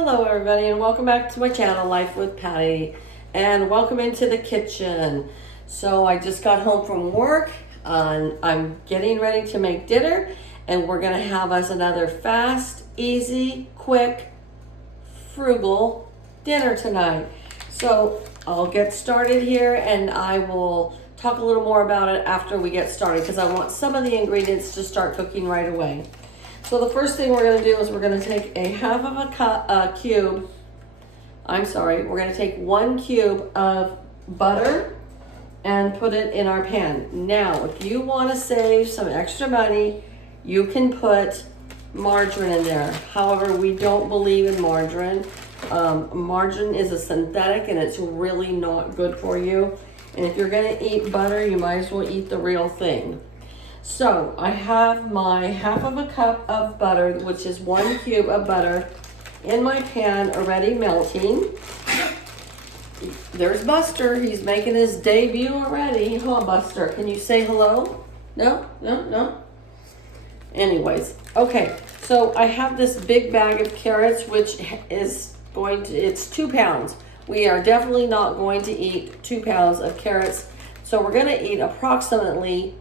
Hello everybody and welcome back to my channel, Life with Patty, and welcome into the kitchen. So I just got home from work and I'm getting ready to make dinner, and we're gonna have us another fast, easy, quick, frugal dinner tonight. So I'll get started here and I will talk a little more about it after we get started because I want some of the ingredients to start cooking right away. So the first thing we're going to do is we're going to take a half of a cube, we're going to take 1 cube of butter and put it in our pan. Now, if you want to save some extra money, you can put margarine in there. However, we don't believe in margarine. Margarine is a synthetic and it's really not good for you. And if you're going to eat butter, you might as well eat the real thing. So I have my half of a cup of butter, which is 1 cube of butter, in my pan already melting. There's Buster. He's making his debut already. Huh, Buster? Can you say hello? No? Anyways, okay. So I have this big bag of carrots, which is it's 2 pounds. We are definitely not going to eat 2 pounds of carrots. So we're going to eat approximately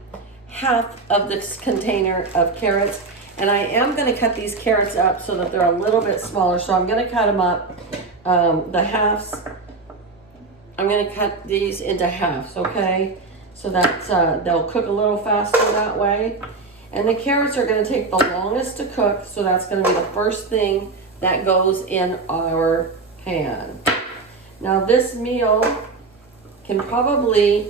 half of this container of carrots, and I am going to cut these carrots up so that they're a little bit smaller. So I'm going to cut them up, the halves. I'm going to cut these into halves, okay, so that they'll cook a little faster that way. And the carrots are going to take the longest to cook, so that's going to be the first thing that goes in our pan. Now this meal can probably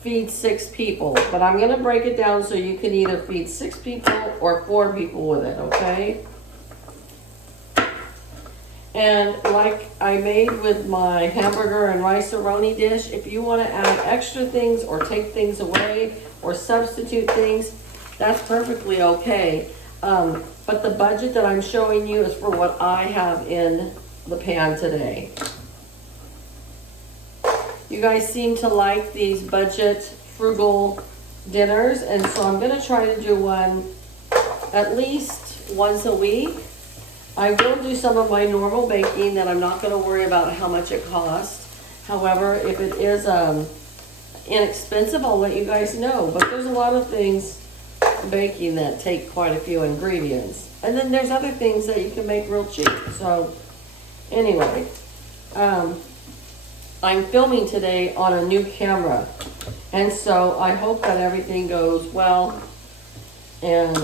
feed 6 people, but I'm going to break it down so you can either feed 6 people or 4 people with it, okay? And like I made with my hamburger and rice-a-roni dish, if you want to add extra things or take things away or substitute things, that's perfectly okay. But the budget that I'm showing you is for what I have in the pan today. You guys seem to like these budget frugal dinners, and so I'm going to try to do one at least once a week. I will do some of my normal baking that I'm not going to worry about how much it costs. However, if it is inexpensive, I'll let you guys know. But there's a lot of things baking that take quite a few ingredients. And then there's other things that you can make real cheap. So anyway, I'm filming today on a new camera, and so I hope that everything goes well. And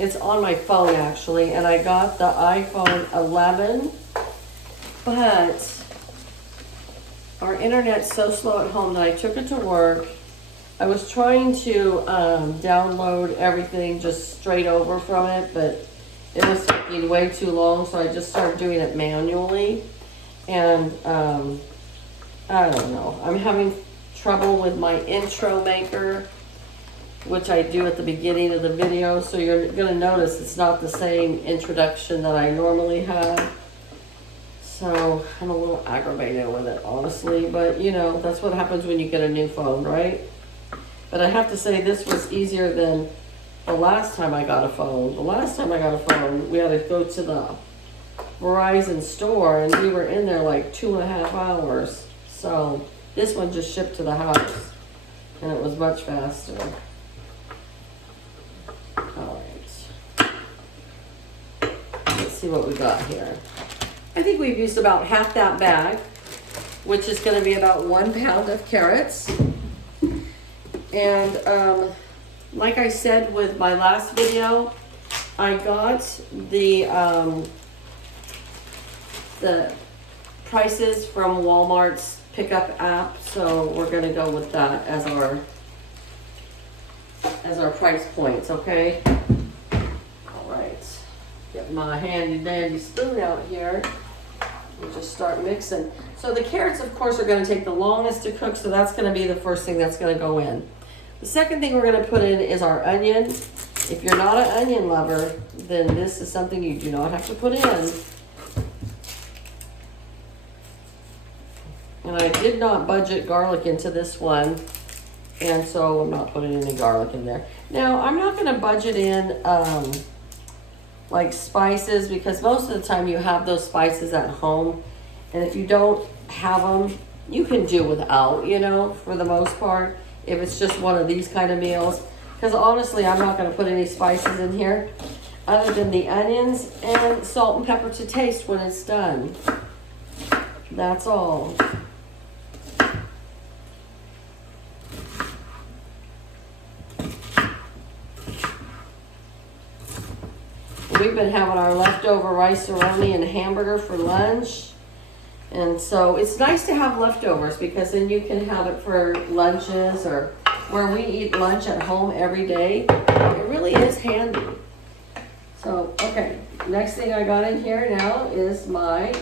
it's on my phone actually, and I got the iPhone 11, but our internet's so slow at home that I took it to work. I was trying to download everything just straight over from it, but it was taking way too long, so I just started doing it manually. And I don't know. I'm having trouble with my intro maker, which I do at the beginning of the video. So you're going to notice it's not the same introduction that I normally have. So I'm a little aggravated with it, honestly. But, you know, that's what happens when you get a new phone, right? But I have to say this was easier than the last time I got a phone. The last time I got a phone, we had to go to the Verizon store, and we were in there like 2.5 hours. So this one just shipped to the house, and it was much faster. All right. Let's see what we got here. I think we've used about half that bag, which is going to be about 1 pound of carrots. And like I said with my last video, I got the prices from Walmart's pickup app, so we're going to go with that as our price points, okay? All right, get my handy dandy spoon out here and just start mixing. So the carrots, of course, are going to take the longest to cook, so that's going to be the first thing that's going to go in. The second thing we're going to put in is our onion. If you're not an onion lover, then this is something you do not have to put in. And I did not budget garlic into this one, and so I'm not putting any garlic in there. Now, I'm not going to budget in like spices, because most of the time you have those spices at home. And if you don't have them, you can do without, you know, for the most part, if it's just one of these kind of meals. Because honestly, I'm not going to put any spices in here other than the onions and salt and pepper to taste when it's done. That's all. We've been having our leftover rice-a-roni and hamburger for lunch. And so it's nice to have leftovers because then you can have it for lunches, or where we eat lunch at home every day. It really is handy. So, okay, next thing I got in here now is my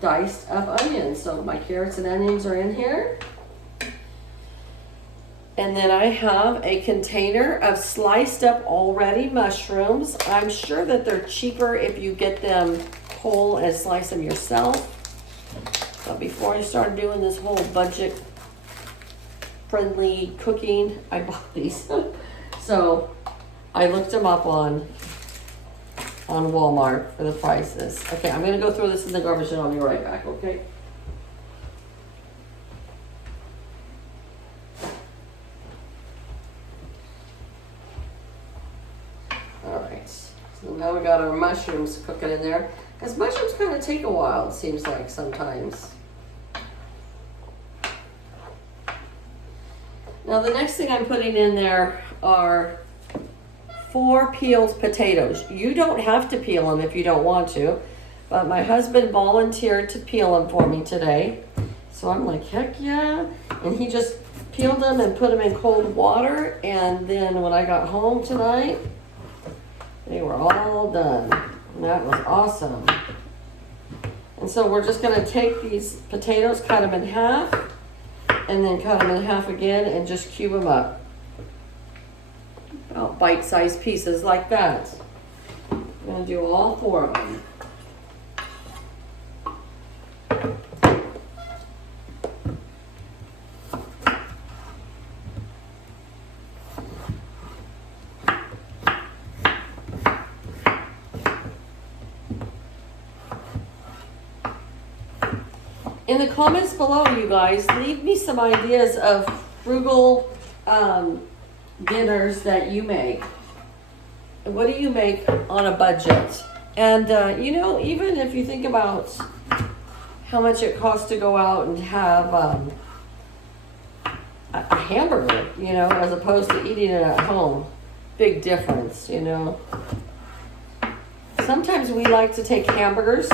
diced up onions. So my carrots and onions are in here. And then I have a container of sliced up already mushrooms. I'm sure that they're cheaper if you get them whole and slice them yourself. But before I started doing this whole budget friendly cooking, I bought these. So I looked them up on Walmart for the prices. Okay, I'm gonna go throw this in the garbage and I'll be right back, okay? So now we got our mushrooms cooking in there. Because mushrooms kind of take a while, it seems like sometimes. Now the next thing I'm putting in there are 4 peeled potatoes. You don't have to peel them if you don't want to. But my husband volunteered to peel them for me today. So I'm like, heck yeah. And he just peeled them and put them in cold water. And then when I got home tonight, they were all done, and that was awesome. And so we're just gonna take these potatoes, cut them in half, and then cut them in half again and just cube them up. About bite-sized pieces like that. I'm gonna do all 4 of them. In the comments below, you guys, leave me some ideas of frugal dinners that you make. What do you make on a budget? And, you know, even if you think about how much it costs to go out and have a hamburger, you know, as opposed to eating it at home. Big difference, you know. Sometimes we like to take hamburgers,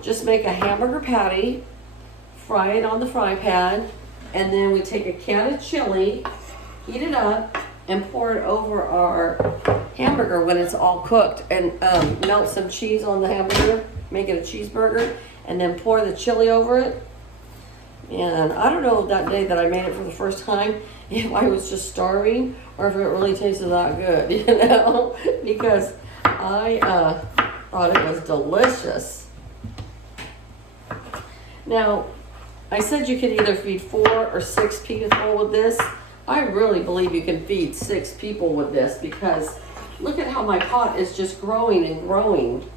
just make a hamburger patty, fry it on the fry pan, and then we take a can of chili, heat it up, and pour it over our hamburger when it's all cooked, and melt some cheese on the hamburger, make it a cheeseburger, and then pour the chili over it. And I don't know that day that I made it for the first time if I was just starving or if it really tasted that good, you know, because I thought it was delicious. Now, I said you could either feed 4 or 6 people with this. I really believe you can feed 6 people with this because look at how my pot is just growing and growing.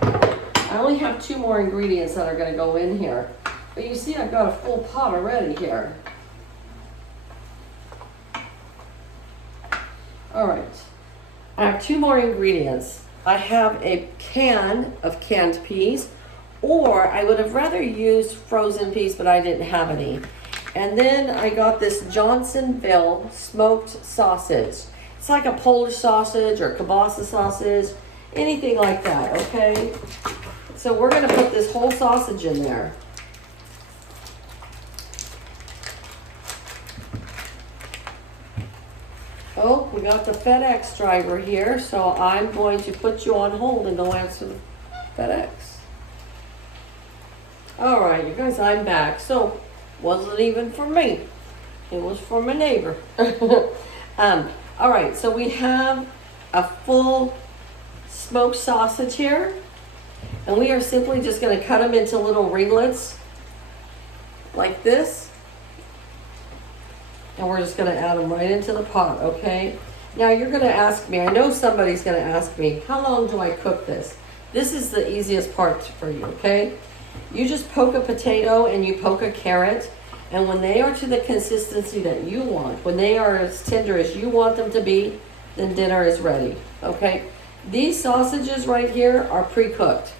I only have 2 more ingredients that are going to go in here. But you see I've got a full pot already here. Alright, I have 2 more ingredients. I have a can of canned peas, or I would have rather used frozen peas, but I didn't have any. And then I got this Johnsonville smoked sausage. It's like a Polish sausage or kielbasa sausage, anything like that, okay? So we're gonna put this whole sausage in there. Oh, we got the FedEx driver here, so I'm going to put you on hold and go answer the FedEx. All right, you guys, I'm back. So, wasn't even for me. It was for my neighbor. All right, so we have a full smoked sausage here, and we are simply just going to cut them into little ringlets like this. And we're just going to add them right into the pot, okay? Now you're gonna ask me, I know somebody's gonna ask me, how long do I cook this? This is the easiest part for you, okay? You just poke a potato and you poke a carrot, and when they are to the consistency that you want, when they are as tender as you want them to be, then dinner is ready, okay? These sausages right here are pre-cooked.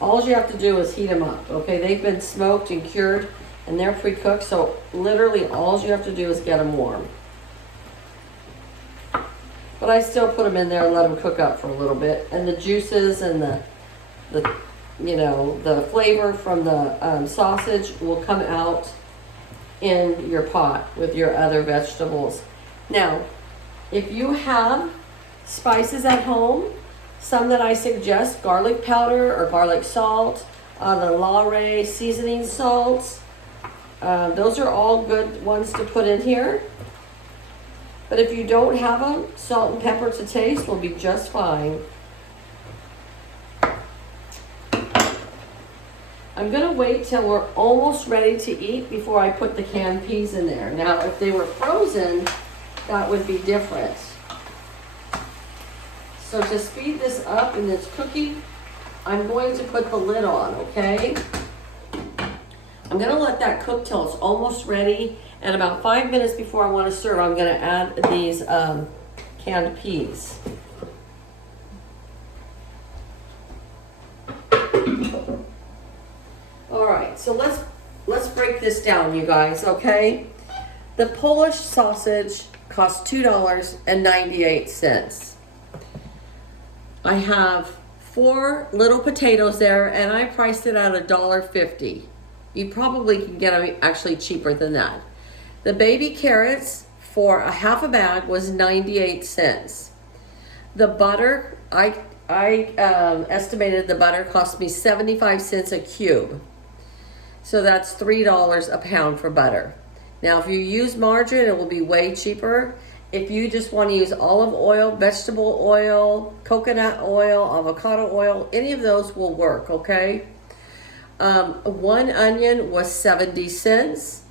All you have to do is heat them up, okay? They've been smoked and cured, and they're pre-cooked, so literally all you have to do is get them warm. But I still put them in there and let them cook up for a little bit, and the juices and the you know, the flavor from the sausage will come out in your pot with your other vegetables. Now, if you have spices at home, some that I suggest, garlic powder or garlic salt, the Laure seasoning salts, those are all good ones to put in here. But if you don't have them, salt and pepper to taste will be just fine. I'm gonna wait till we're almost ready to eat before I put the canned peas in there. Now, if they were frozen, that would be different. So to speed this up in its cooking, I'm going to put the lid on, okay? I'm gonna let that cook till it's almost ready, and about 5 minutes before I wanna serve, I'm gonna add these canned peas. All right, so let's break this down, you guys, okay? The Polish sausage costs $2.98. I have 4 little potatoes there, and I priced it at $1.50. You probably can get them actually cheaper than that. The baby carrots for a half a bag was 98 cents. The butter, I estimated the butter cost me 75 cents a cube. So that's $3 a pound for butter. Now, if you use margarine, it will be way cheaper. If you just want to use olive oil, vegetable oil, coconut oil, avocado oil, any of those will work, okay? 1 onion was 70 cents.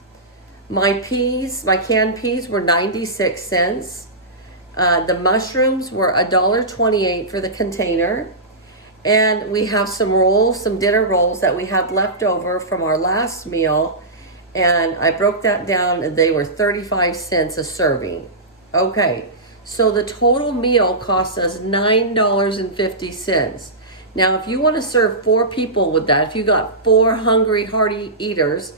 My canned peas were 96 cents. The mushrooms were $1.28 for the container. And we have some rolls, some dinner rolls that we had left over from our last meal. And I broke that down and they were 35 cents a serving. Okay, so the total meal cost us $9.50. Now, if you want to serve 4 people with that, if you got 4 hungry, hearty eaters,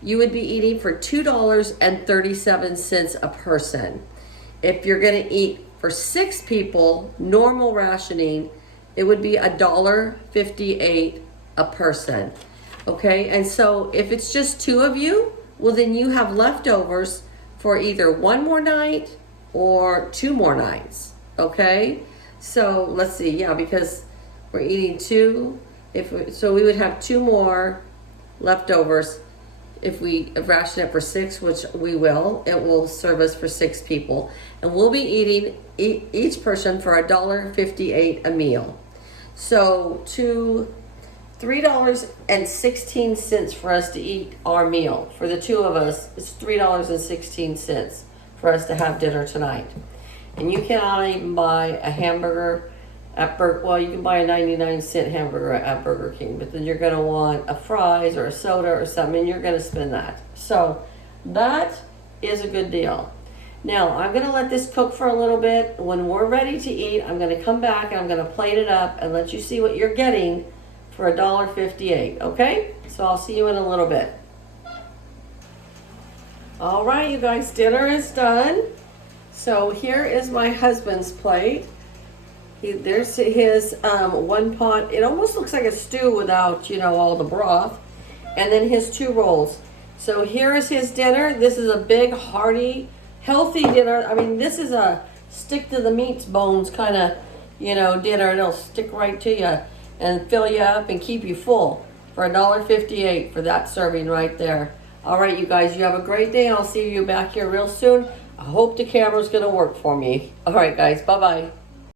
you would be eating for $2.37 a person. If you're going to eat for 6 people, normal rationing, it would be $1.58 a person. Okay, and so if it's just 2 of you, well, then you have leftovers for either 1 more night or 2 more nights. Okay, so let's see, yeah, because we're eating 2, so we would have 2 more leftovers. If we ration it for 6, which we will, it will serve us for 6 people, and we'll be eating each person for $1.58 a meal. So to $3.16 for us to eat our meal. For the 2 of us, it's $3.16 for us to have dinner tonight. And you cannot even buy a hamburger at you can buy a 99-cent hamburger at Burger King, but then you're gonna want a fries or a soda or something, and you're gonna spend that. So that is a good deal. Now, I'm gonna let this cook for a little bit. When we're ready to eat, I'm gonna come back and I'm gonna plate it up and let you see what you're getting for $1.58, okay? So I'll see you in a little bit. All right, you guys, dinner is done. So here is my husband's plate. There's his 1 pot. It almost looks like a stew without, all the broth. And then his 2 rolls. So here is his dinner. This is a big, hearty, healthy dinner. I mean, this is a stick to the meats bones kind of, dinner. It'll stick right to you and fill you up and keep you full for $1.58 for that serving right there. All right, you guys, you have a great day. I'll see you back here real soon. I hope the camera's going to work for me. All right, guys, bye-bye.